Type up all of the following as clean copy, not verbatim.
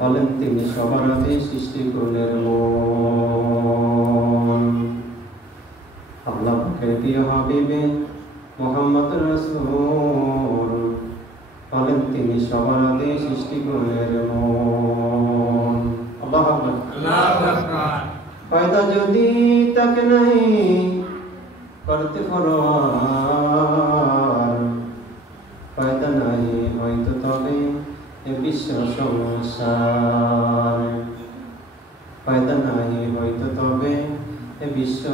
বলেন তিনি সবার আগে সৃষ্টিকুলের মন। আল্লাহ পাকের প্রিয় হাবিবে মুহাম্মদ রাসূল, বলেন তিনি সবার আগে সৃষ্টিকুলের মন। আল্লাহু আকবার, আল্লাহু আকবার। পয়দা যদি তাকে নাই করতে ফরমান, পয়দা নাই হয়তো তবে এ বিশ্ব সংসার, পয়দা নাই হয়তো তবে এ বিশ্ব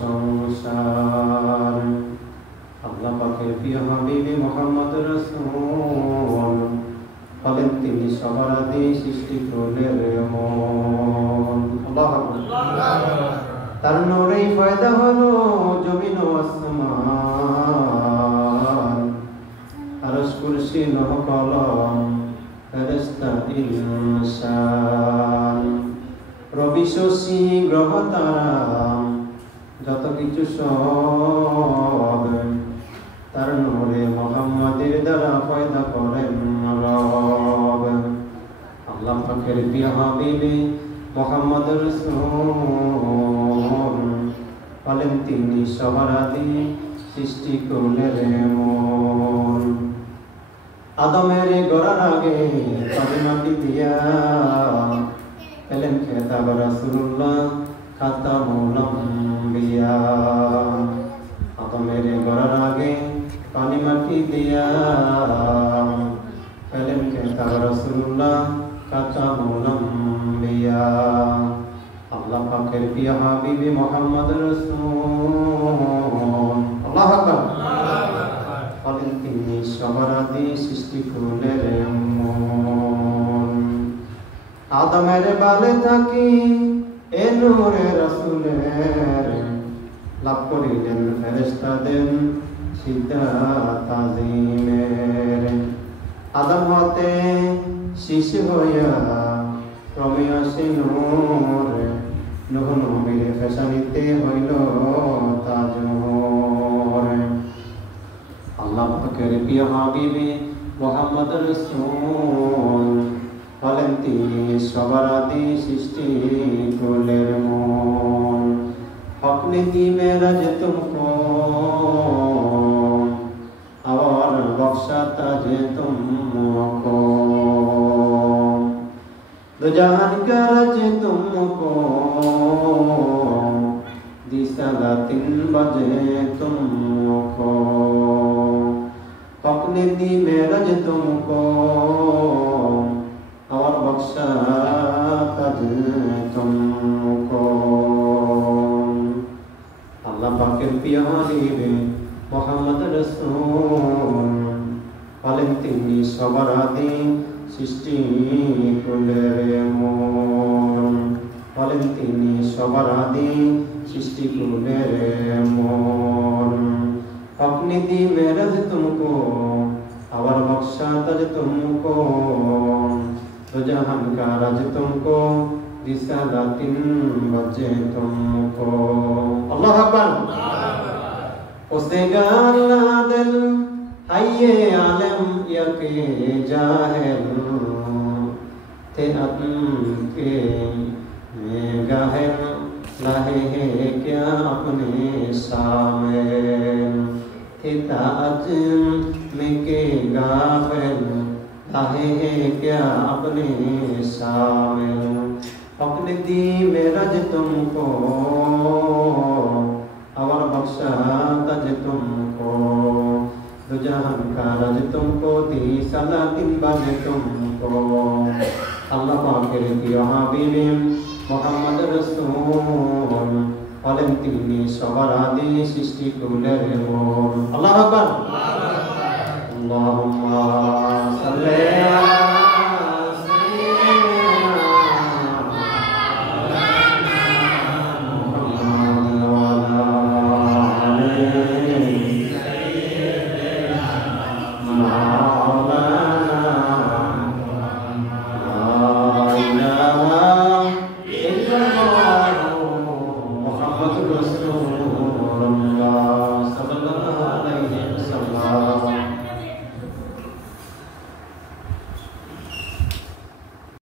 সংসার। আল্লাহ পাকের প্রিয় হাবিবে মুহাম্মদ রাসূল, বলেন তিনি সবার আগে সৃষ্টিকুলের মন। আল্লাহু আকবার। তার নূরেই পয়দা হলো জমিন ও আসমান, আরশ কুরসি লৌহ কলম ফেরেশতা ইনসান, রবি শশী গ্রহ তারা যত কিছু সব তার নূরে মুহাম্মাদের দ্বারা পয়দা করেন রব। আল্লাহ পাকের প্রিয় হাবিবে মুহাম্মদ রাসূল, বলেন তিনি সবার আদি সৃষ্টিকুলের মন। আদমের গড়ার আগে পানি মাটি দিয়া এলেন খেতাব রাসূলুল্লাহ খাতামুল আম্বিয়া। আদমের গড়ার আগে পানি মাটি দিয়া এলেন খেতাব রাসূলুল্লাহ খাতামুল আম্বিয়া। আল্লাহ পাকের প্রিয় হাবিবে মুহাম্মদ রাসূল, আল্লাহু আকবার, বলেন তিনি সবার আদি সৃষ্টিকুলের মন। আদমের বালে থাকি এ নূরে রাসূলের, লাভ করিলেন ফেরেশতাদের সিদ্ধা তাজিমের। আদম হতে শিশু হইয়া ক্রমে আসে নূর, নূহ নবীর ফেসানিতে হইল তাজমহর। আল্লাহ পাকের প্রিয় হাবিবে মুহাম্মদ রাসূল, বলেন তিনি সবার আদি সৃষ্টিকুলের মন। হক ने दी मेराज तुमको और बख्शा ताजे तुमको, दो जहान का राज तुमको दी सलातिन बजे तुमको। हक ने दी मेराज तुमको और बख्शा ताजे तुमको। আল্লাহ পাকের প্রিয় হাবিবে মুহাম্মদ রাসূল, বলেন তিনি সবার আদি সৃষ্টিকুলের মন। বলেন তিনি সবার আদি সৃষ্টিকুলের মন। अपनी दी मेरज तुमको और बख्शा तज तुमको, तो जहान का राज तुमको रिसालतिन बचे तुमको। अल्लाह अकबर। उसे गाला दिल हाये आलम यके जाहिल थे के में गाहिर लाहे क्या अपने शामिल थे ताज में के गाफिल लाहे क्या अपने शामिल। अपने दी में रज तुमको और बख्शा तज तुमको, दो जहान का रज तुमको दी सलातिन बज तुमको। अल्लाह पाकेर प्रिय हाबिबे मुहम्मद रसूल, বলেন তিনি সবার আদি সৃষ্টিকুলের মন। আল্লাহু আকবার। আল্লাহুম্মা সাল্লি আলা